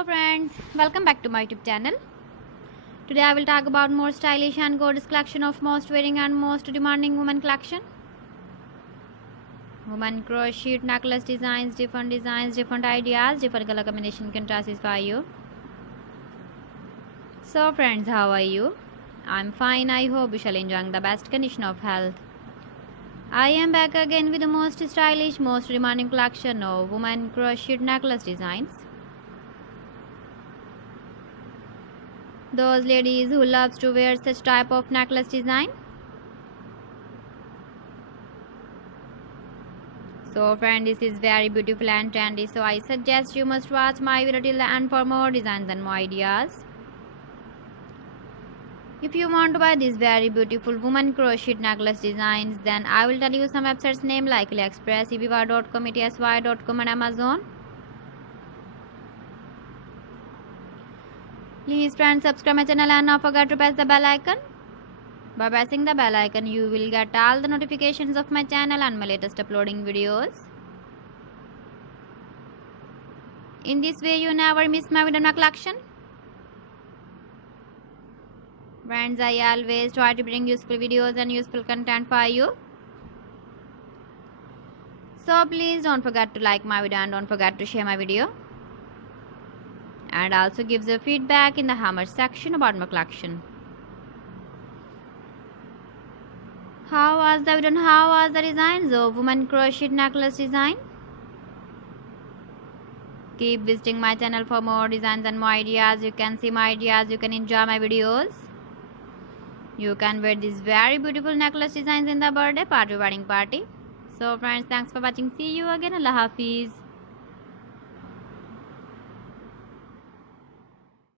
Hello friends, welcome back to my YouTube channel. Today I will talk about more stylish and gorgeous collection of most wearing and most demanding women collection. Women crochet necklace designs, different ideas, different color combination can satisfy you. So friends, how are you? I'm fine. I hope you shall enjoy the best condition of health. I am back again with the most stylish, most demanding collection of women crochet necklace designs. Those ladies who loves to wear such type of necklace design. So friend, this is very beautiful and trendy, so I suggest you must watch my video till the end for more designs and more ideas. If you want to buy these very beautiful woman crochet necklace designs, then I will tell you some websites name like AliExpress, eBay.com, etsy.com and Amazon. Please friends, subscribe my channel and not forget to press the bell icon. By pressing the bell icon, you will get all the notifications of my channel and my latest uploading videos. In this way, you never miss my video collection. Friends, I always try to bring useful videos and useful content for you. So please don't forget to like my video and don't forget to share my video. And also give the feedback in the comment section about my collection. How was the video and how was the designs of woman crochet necklace design? Keep visiting my channel for more designs and more ideas. You can see my ideas, you can enjoy my videos. You can wear these very beautiful necklace designs in the birthday party, wedding party. So friends, thanks for watching. See you again. Allah Hafiz.